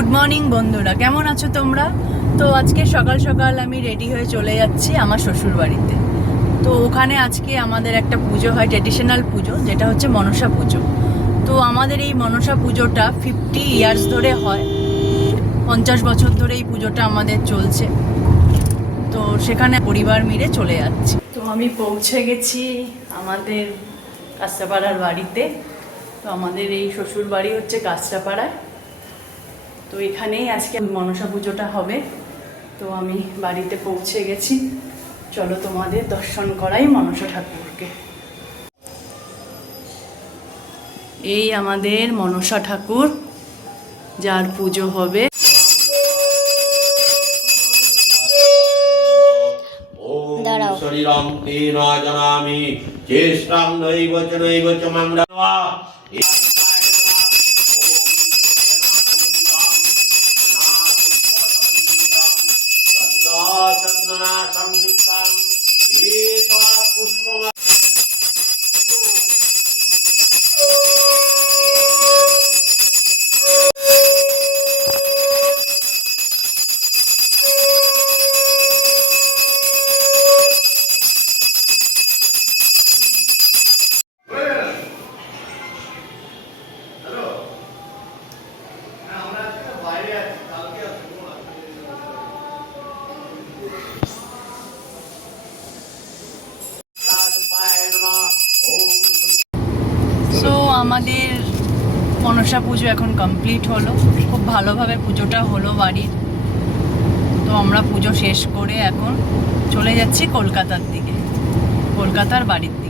Good morning বন্ধুরা, কেমন আছো তোমরা? তো আজকে সকাল সকাল আমি রেডি হয়ে চলে যাচ্ছি আমার শ্বশুর বাড়িতে। তো ওখানে আজকে আমাদের একটা পুজো হয়, ট্র্যাডিশনাল পুজো, যেটা হচ্ছে মনসা পুজো। তো আমাদের এই মনসা পুজোটা 50 ইয়ার্স ধরে হয়, 50 বছর ধরে এই পুজোটা আমাদের চলছে। তো সেখানে পরিবার মিলে চলে যাচ্ছি। তো আমি পৌঁছে গেছি আমাদের কাঁচরাপাড়ার বাড়িতে। তো আমাদের এই শ্বশুর বাড়ি হচ্ছে কাঁচরাপাড়ায়। তো এখানেই আজকে মনসা পুজোটা হবে। তো আমি বাড়িতে পৌঁছে গেছি, চলো তোমাদের দর্শন করাই মনসা ঠাকুরকে। এই আমাদের মনসা ঠাকুর, যার পুজো হবে। শরীরং তেন জানামি চেষ্টাং নৈব চ মঙ্গলবা আমাদের মনসা পুজো এখন কমপ্লিট হলো, খুব ভালোভাবে পুজোটা হলো বাড়ির। তো আমরা পুজো শেষ করে এখন চলে যাচ্ছি কলকাতার দিকে, কলকাতার বাড়ির দিকে।